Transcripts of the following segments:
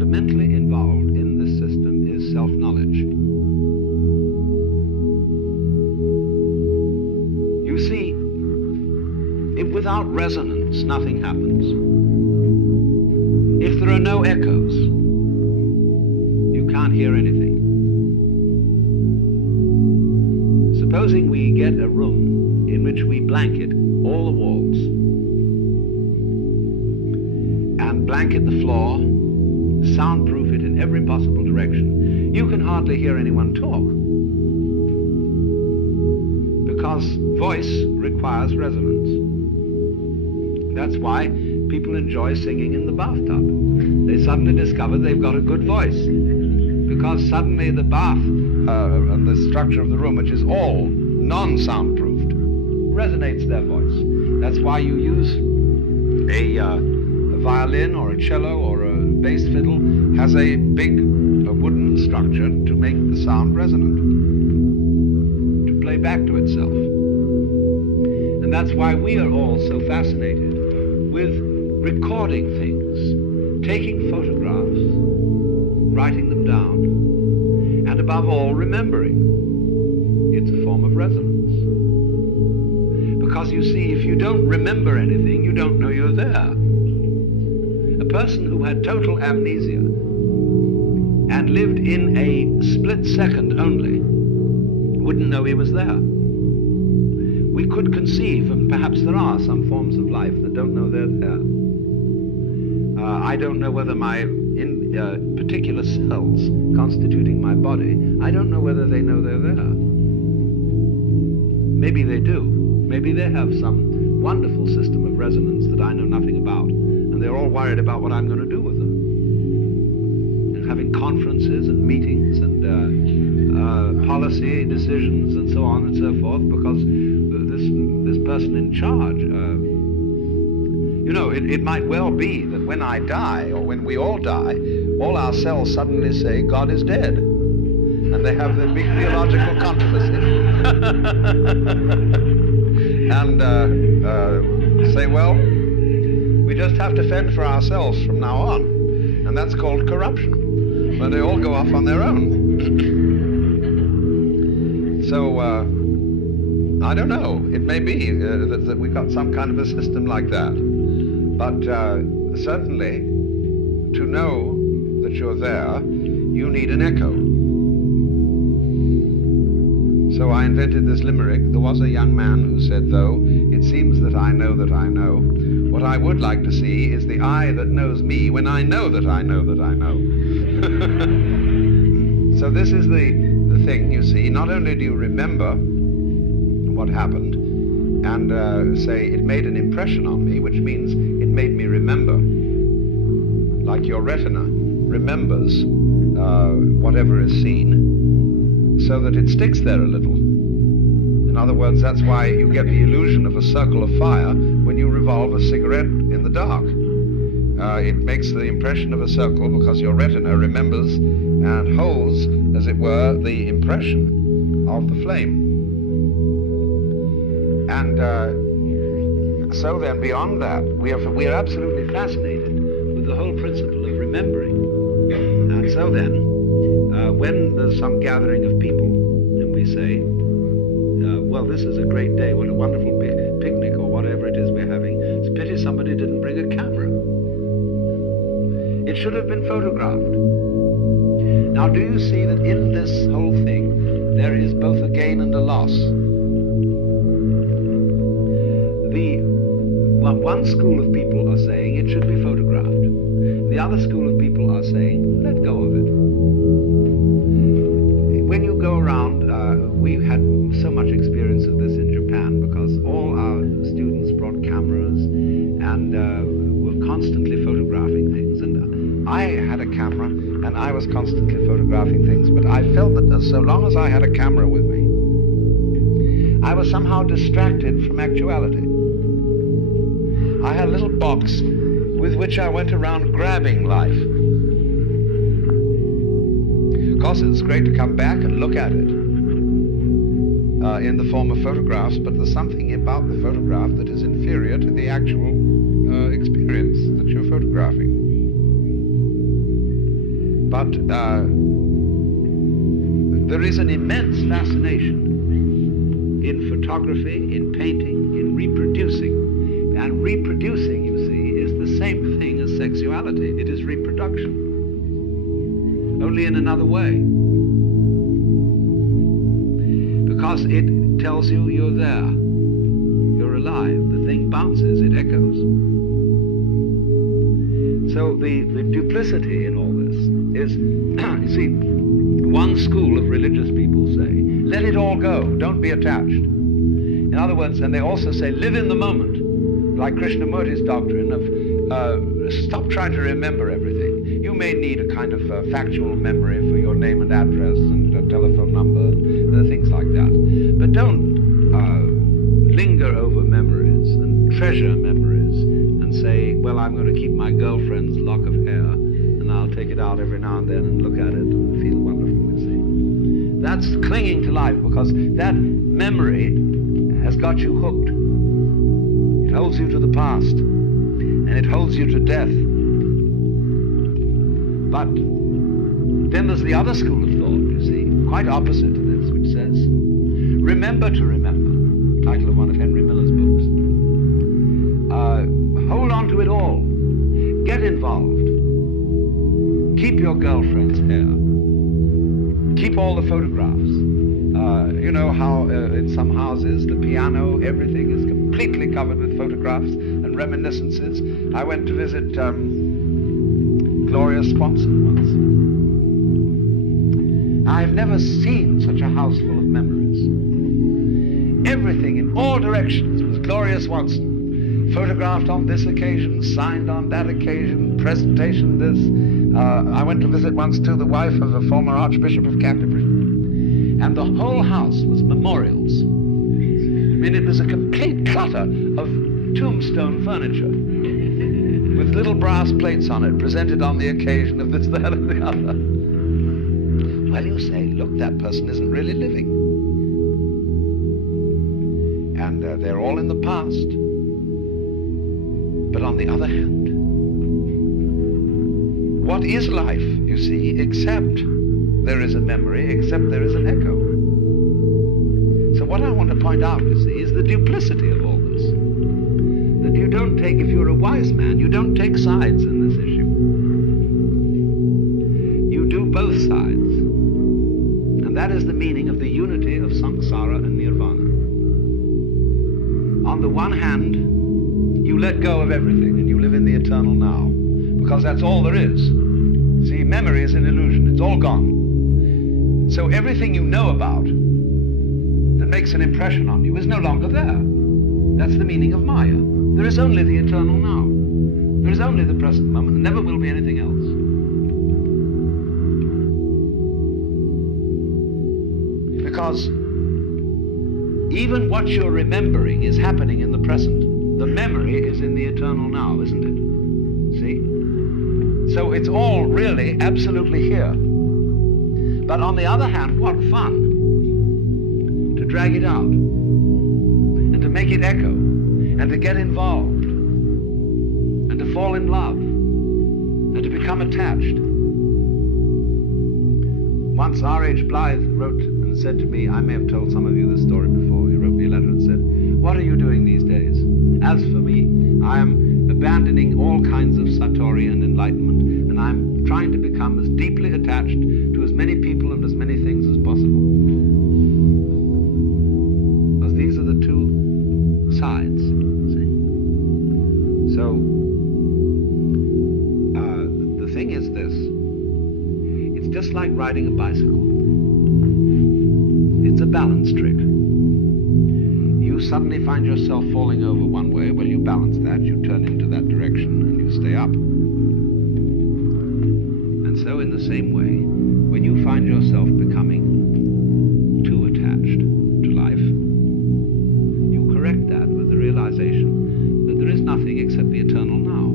fundamentally involved in this system is self-knowledge. You see, if without resonance nothing happens, if there are no echoes, you can't hear anything. Supposing we get a room in which we blanket all the walls and blanket the floor, soundproof it in every possible direction, you can hardly hear anyone talk, because voice requires resonance. That's why people enjoy singing in the bathtub. They suddenly discover they've got a good voice, because suddenly the bath and the structure of the room, which is all non-soundproofed, resonates their voice. That's why you use a violin or a cello or a bass fiddle has a big wooden structure to make the sound resonant, to play back to itself. And that's why we are all so fascinated with recording things, taking photographs, writing them down, and above all, remembering. It's a form of resonance. Because you see, if you don't remember anything, you don't know you're there. A person who had total amnesia and lived in a split second only wouldn't know he was there. We could conceive, and perhaps there are some forms of life that don't know they're there. I don't know whether my particular cells constituting my body, I don't know whether they know they're there. Maybe they do. Maybe they have some wonderful system of resonance that I know nothing about, and they're all worried about what I'm going to do with them. And having conferences and meetings and policy decisions and so on and so forth, because this person in charge, you know, it might well be that when I die, or when we all die, all our cells suddenly say, God is dead. And they have the big theological controversy. And say, well, we just have to fend for ourselves from now on. And that's called corruption, where they all go off on their own. So, I don't know. It may be that we've got some kind of a system like that. But certainly, to know that you're there, you need an echo. So I invented this limerick. There was a young man who said, though it seems that I know, what I would like to see is the eye that knows me when I know that I know that I know. So this is the thing, you see. Not only do you remember what happened and say it made an impression on me, which means it made me remember, like your retina remembers whatever is seen, so that it sticks there a little. In other words, that's why you get the illusion of a circle of fire when you revolve a cigarette in the dark. It makes the impression of a circle because your retina remembers and holds, as it were, the impression of the flame. And so then, beyond that, we are absolutely fascinated with the whole principle of remembering. And so then, when there's some gathering of people, and we say, well, this is a great day, what a wonderful picnic, or whatever it is we're having, it's a pity somebody didn't bring a camera. It should have been photographed. Now, do you see that in this whole thing, there is both a gain and a loss? One school of people are saying it should be photographed. The other school of people are saying, let go of it. When you go around, we've had so much experience of this in Japan, because all our students brought cameras and were constantly photographing things. And I had a camera and I was constantly photographing things, but I felt that so long as I had a camera with me, I was somehow distracted from actuality. I had a little box with which I went around grabbing life. Of course, it's great to come back and look at it in the form of photographs, but there's something about the photograph that is inferior to the actual experience that you're photographing. But there is an immense fascination in photography, in painting, in reproducing. And reproducing, you see, is the same thing as sexuality. It is reproduction, only in another way. Because it tells you you're there, you're alive. The thing bounces, it echoes. So the duplicity in all this is, you see, one school of religious people say, let it all go, don't be attached. In other words, and they also say, live in the moment, like Krishnamurti's doctrine of stop trying to remember everything. You may need a kind of factual memory for your name and address and a telephone number and things like that. But don't linger over memories and treasure memories and say, well, I'm going to keep my girlfriend's lock of hair and I'll take it out every now and then and look at it and feel wonderful, you see. That's clinging to life, because that memory has got you hooked. It holds you to the past, and it holds you to death. But then there's the other school of thought, you see, quite opposite to this, which says, remember to remember, title of one of Henry Miller's books. Hold on to it all. Get involved. Keep your girlfriend's hair. Keep all the photographs. You know how in some houses, the piano, everything is completely covered with photographs and reminiscences. I went to visit Gloria Swanson once. I've never seen such a house full of memories. Everything in all directions was Gloria Swanson. Photographed on this occasion, signed on that occasion, presentation this. I went to visit once too the wife of a former Archbishop of Canterbury. And the whole house was memorials. I mean, it was a complete clutter of tombstone furniture with little brass plates on it, presented on the occasion of this, that, and the other. Well, you say, look, that person isn't really living. And they're all in the past. But on the other hand, what is life, you see, except there is a memory, except there is an echo? So what I want to point out, you see, is the duplicity of all this. That you don't take, if you're a wise man, you don't take sides in this issue. You do both sides. And that is the meaning of the unity of samsara and nirvana. On the one hand, you let go of everything and you live in the eternal now, because that's all there is. See, memory is an illusion. It's all gone. So everything you know about that makes an impression on you is no longer there. That's the meaning of Maya. There is only the eternal now. There is only the present moment. There never will be anything else. Because even what you're remembering is happening in the present. The memory is in the eternal now, isn't it? See? So it's all really absolutely here. But on the other hand, what fun to drag it out and to make it echo and to get involved and to fall in love and to become attached. Once R.H. Blythe wrote and said to me, I may have told some of you this story before, he wrote me a letter and said, what are you doing these days? As for me, I am abandoning all kinds of satori and enlightenment, and I'm trying to become as deeply attached to as many people and as many things as possible. Because these are the two sides, see? So, the thing is this, it's just like riding a bicycle. It's a balance trick. You suddenly find yourself falling over one way, well, you balance that, you turn into that direction, and you stay up. And so in the same way, when you find yourself becoming too attached to life, you correct that with the realization that there is nothing except the eternal now.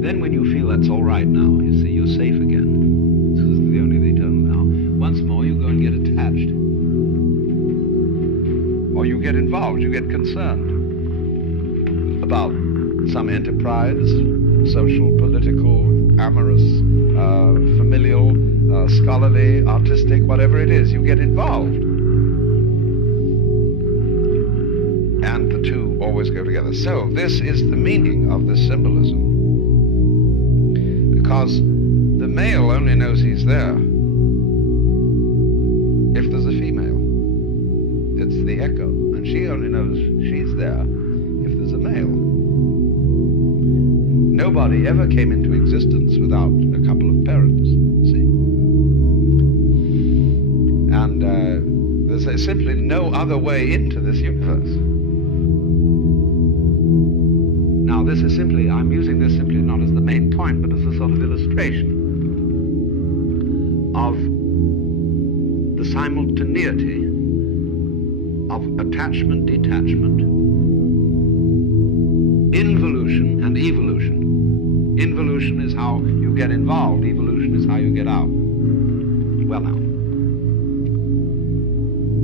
Then when you feel that's all right now, you see, you're safe again. So this is the only the eternal now. Once more, you go and get attached. Or you get involved, you get concerned about some enterprise, social, political, amorous, familial, scholarly, artistic, whatever it is. You get involved. And the two always go together. So this is the meaning of this symbolism. Because the male only knows he's there if there's a female. It's the echo. And she only knows she's there if there's a male. Nobody ever came into existence without a couple of parents, see? And there's simply no other way into this universe. Now this is simply, I'm using this simply not as the main point, but as a sort of illustration of the simultaneity of attachment, detachment, involution and evolution. Involution is how you get involved, evolution is how you get out. Well now,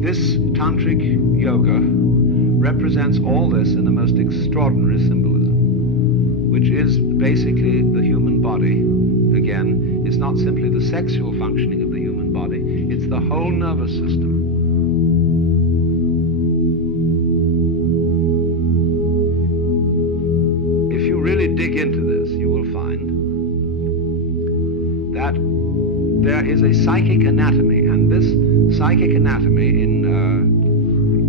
this tantric yoga represents all this in the most extraordinary symbolism, which is basically the human body. Again, it's not simply the sexual functioning of the human body, it's the whole nervous system. If you really dig into this, you will find that there is a psychic anatomy, and this psychic anatomy in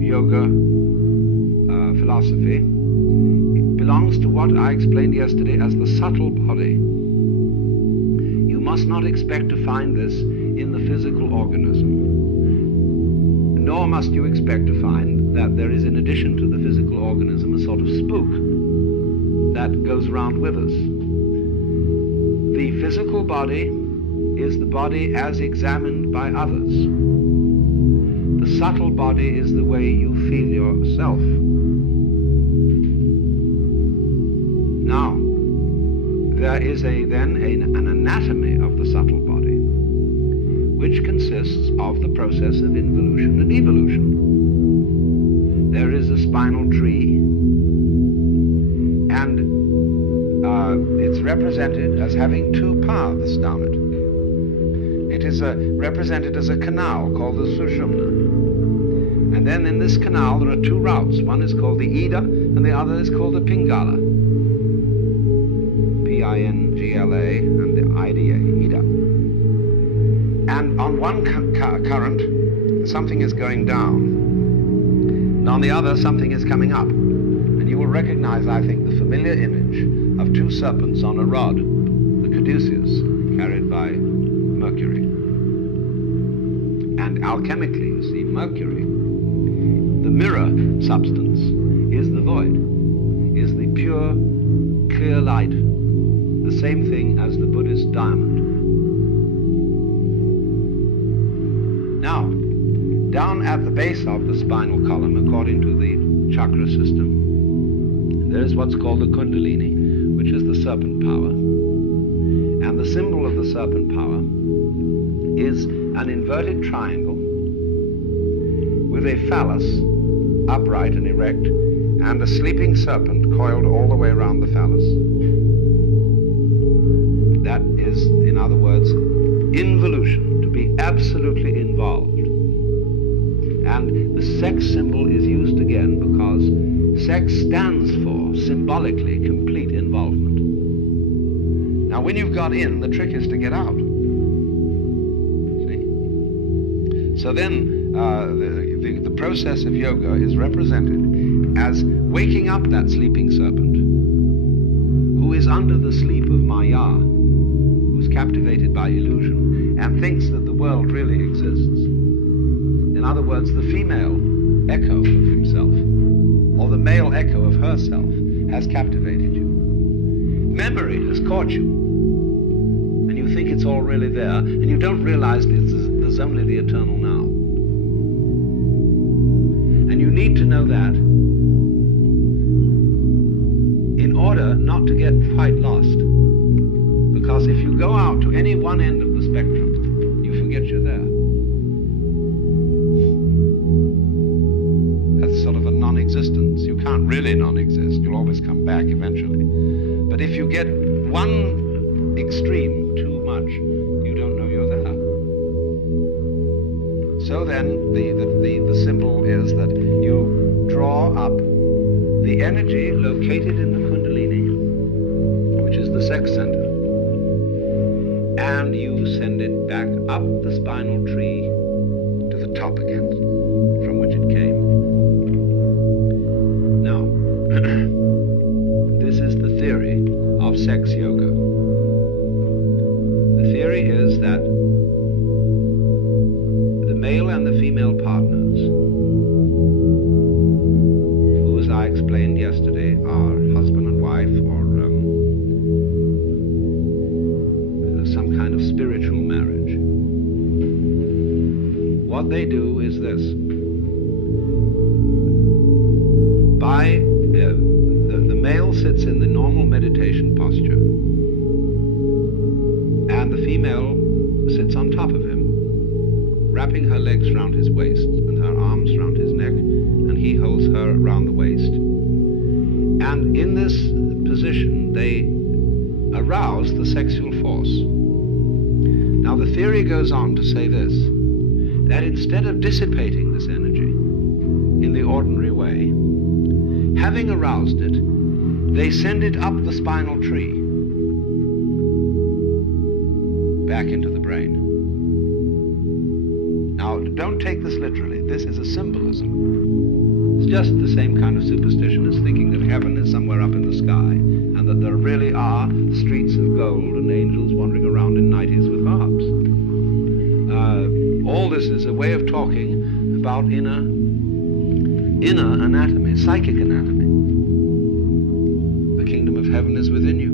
yoga philosophy belongs to what I explained yesterday as the subtle body. You must not expect to find this in the physical organism, nor must you expect to find that there is, in addition to the physical organism, a sort of spook that goes around with us. The physical body is the body as examined by others. The subtle body is the way you feel yourself. Now, there is then an anatomy of the subtle body, which consists of the process of involution and evolution. There is a spinal tree, and it's represented as having two paths down it. It is represented as a canal called the Sushumna. And then in this canal there are two routes. One is called the Ida, and the other is called the Pingala. P-I-N-G-L-A and the IDA, Ida. And on one current, something is going down. And on the other, something is coming up. And you will recognize, I think, the familiar image of two serpents on a rod, the caduceus, carried by Mercury. And alchemically, you see, Mercury, the mirror substance, is the void, is the pure, clear light, the same thing as the Buddhist diamond. Now, down at the base of the spinal column, according to the chakra system, there is what's called the Kundalini, which is the serpent power. And the symbol of the serpent power is an inverted triangle with a phallus upright and erect and a sleeping serpent coiled all the way around the phallus. That is, in other words, involution, to be absolutely involved. And the sex symbol is used again because sex stands for, symbolically, complete involvement. Now, when you've got in, the trick is to get out. See? So then, the process of yoga is represented as waking up that sleeping serpent who is under the sleep of Maya, who's captivated by illusion and thinks that the world really exists. In other words, the female echo of himself, or the male echo of herself, has captivated you. Memory has caught you, and you think it's all really there, and you don't realize there's only the eternal now. And you need to know that in order not to get quite lost. Because if you go out to any one end of the spectrum, you forget you're there. That's sort of a non-existence. You can't really non-exist. You'll always come back eventually. But if you get one extreme, too much, you don't know you're there. So then the symbol is that you draw up the energy located in the Kundalini, which is the sex center, and you send it back up the spinal tree to the top again, from which it came. Now, this is the theory of sex yoga. The theory is that the male and the female partners, who, as I explained yesterday, are husband and wife, or some kind of spiritual marriage. What they do is this. The male sits in the normal meditation posture, and the female sits on top of him, wrapping her legs round his waist and her arms round his neck, and he holds her round the waist. And in this position, they arouse the sexual force. Now, the theory goes on to say this, that instead of dissipating this energy in the ordinary way, having aroused it, they send it up the spinal tree, back into the brain. Now, don't take this literally. This is a symbolism. It's just the same kind of superstition as thinking that heaven is somewhere up in the sky, and that there really are streets of gold and angels wandering around in nighties with harps. All this is a way of talking about inner anatomy, psychic anatomy. The kingdom of heaven is within you.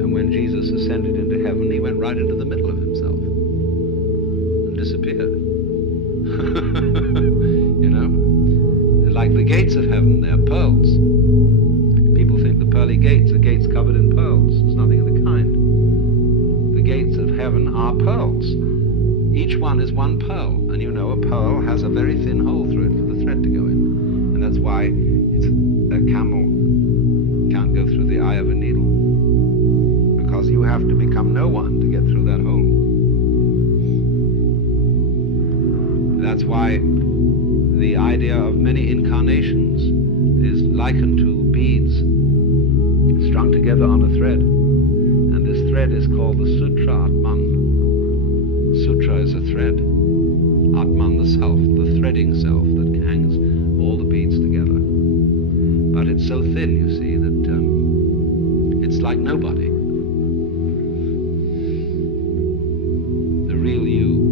And when Jesus ascended into heaven, he went right into the middle of himself and disappeared. You know? Like the gates of heaven, they're pearls. People think the pearly gates are gates covered in pearls. There's nothing of the kind. The gates of heaven are pearls. Each one is one pearl, and you know a pearl has a very thin hole through it for the thread to go in. And that's why a camel can't go through the eye of a needle, because you have to become no one to get through that hole. That's why the idea of many incarnations is likened to beads strung together on a thread. And this thread is called the Sutra Atman. Sutra is a thread. Atman, the self, the threading self that hangs all the beads together. But it's so thin, you see, that it's like nobody. The real you.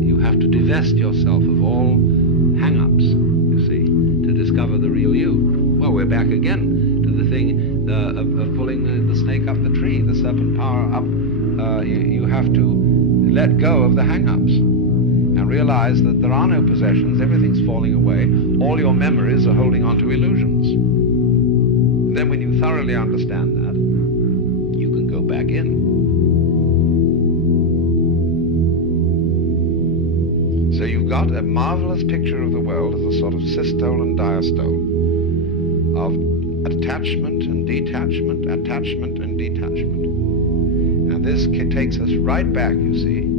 You have to divest yourself of all hang-ups, you see, to discover the real you. Well, we're back again to the thing of pulling the snake up the tree, the serpent power up. You have to let go of the hang-ups and realize that there are no possessions, everything's falling away, all your memories are holding on to illusions. And then when you thoroughly understand that, you can go back in. So you've got a marvelous picture of the world as a sort of systole and diastole of attachment and detachment, attachment and detachment. And this takes us right back, you see.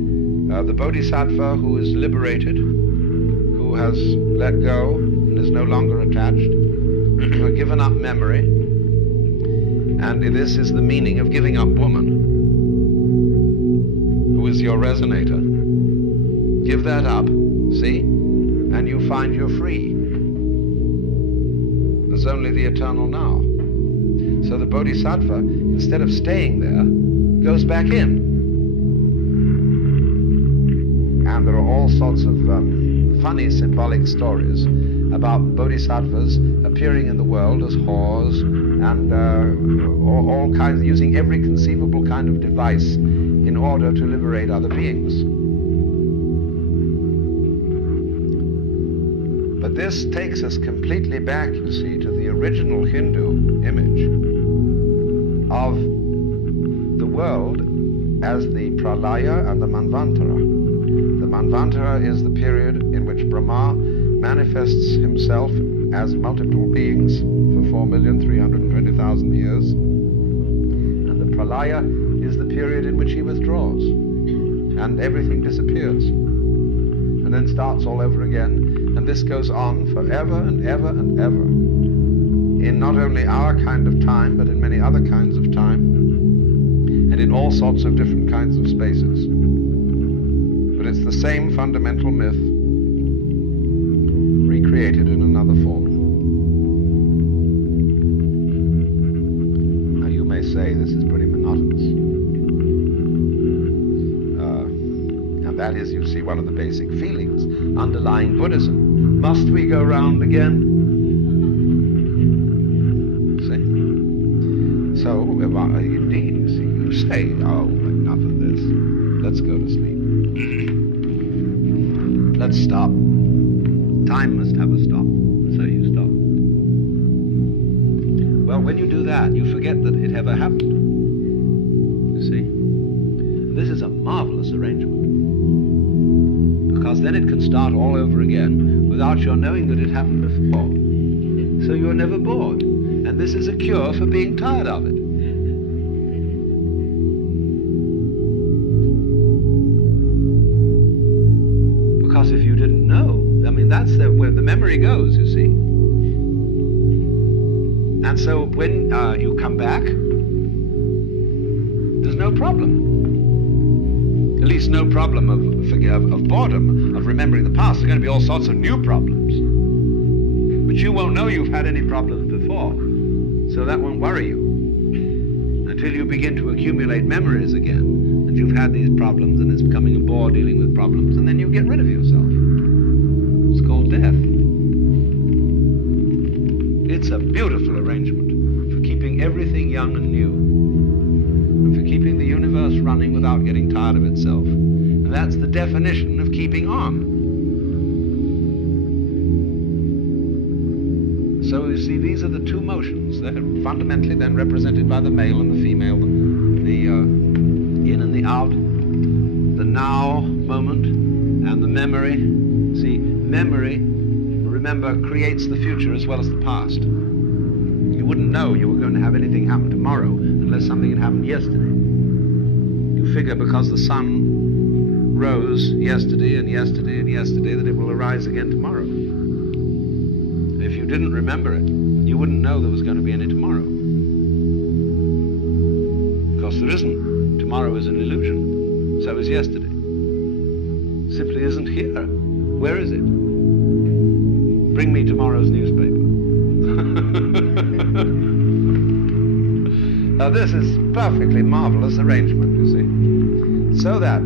The Bodhisattva who is liberated, who has let go and is no longer attached, given up memory. And this is the meaning of giving up woman, who is your resonator. Give that up, see, and you find you're free. There's only the eternal now. So the Bodhisattva, instead of staying there, goes back in. And there are all sorts of funny symbolic stories about bodhisattvas appearing in the world as whores and all kinds, using every conceivable kind of device in order to liberate other beings. But this takes us completely back, you see, to the original Hindu image of the world as the Pralaya and the Manvantara. The Manvantara is the period in which Brahma manifests himself as multiple beings for 4,320,000 years. And the Pralaya is the period in which he withdraws. And everything disappears. And then starts all over again. And this goes on forever and ever and ever. In not only our kind of time, but in many other kinds of time. And in all sorts of different kinds of spaces. But it's the same fundamental myth, recreated in another form. Now you may say this is pretty monotonous. And that is, you see, one of the basic feelings underlying Buddhism. Must we go round again? See? So, indeed, you see, you say, oh, enough of this. Let's go to sleep. Let's stop. Time must have a stop. So you stop. Well, when you do that, you forget that it ever happened. You see? This is a marvelous arrangement. Because then it can start all over again without your knowing that it happened before. So you're never bored. And this is a cure for being tired of it. Because if you didn't know, I mean, that's where the memory goes, you see. And so when you come back, there's no problem. At least no problem of boredom, of remembering the past. There are going to be all sorts of new problems. But you won't know you've had any problems before. So that won't worry you. Until you begin to accumulate memories again. And you've had these problems and it's becoming a bore dealing with problems. And then you get rid of yourself. It's called death. It's a beautiful arrangement for keeping everything young and new. And for keeping the universe running without getting tired of itself. And that's the definition of keeping on. So you see, these are the two motions. They're fundamentally then represented by the male and the female, the in and the out, the now moment and the memory. See, memory, remember, creates the future as well as the past. You wouldn't know you were going to have anything happen tomorrow unless something had happened yesterday. You figure because the sun rose yesterday and yesterday and yesterday that it will arise again tomorrow. If you didn't remember it, you wouldn't know there was going to be any tomorrow. Because there isn't. Tomorrow is an illusion. So is yesterday. Simply isn't here. Where is it? Bring me tomorrow's newspaper. Now this is perfectly marvelous arrangement, you see. So that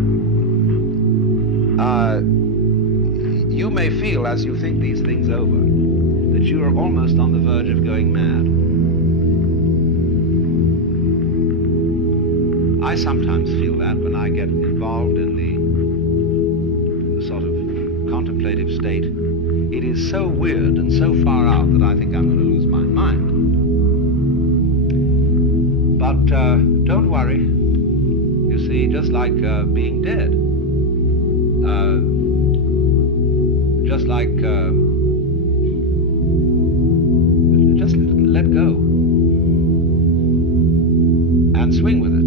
you may feel as you think these things over that you are almost on the verge of going mad. I sometimes feel that when I get involved in the sort of contemplative state. It is so weird and so far out that I think I'm going to lose my mind. But don't worry. You see, just like being dead. Just like... just let go. And swing with it.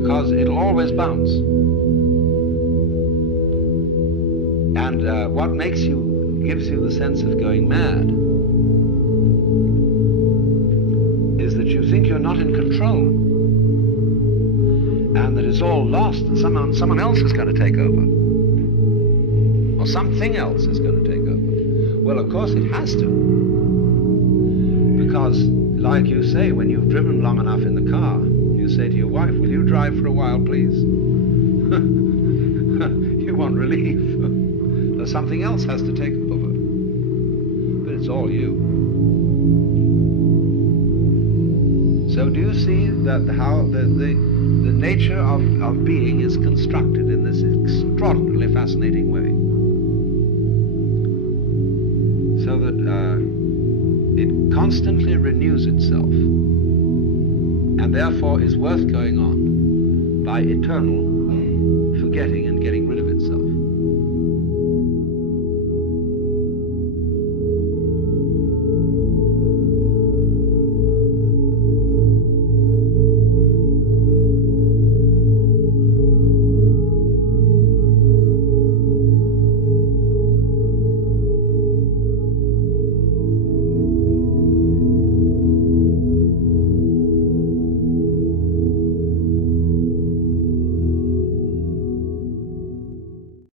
Because it'll always bounce. And what gives you the sense of going mad is that you think you're not in control and that it's all lost and someone else is going to take over. Or something else is going to take over. Well, of course it has to. Because, like you say, when you've driven long enough in the car, you say to your wife, will you drive for a while, please? You want relief. Something else has to take over. But it's all you. So do you see that how the nature of being is constructed in this extraordinarily fascinating way? So that it constantly renews itself and therefore is worth going on by eternal forgetting and getting rid of itself.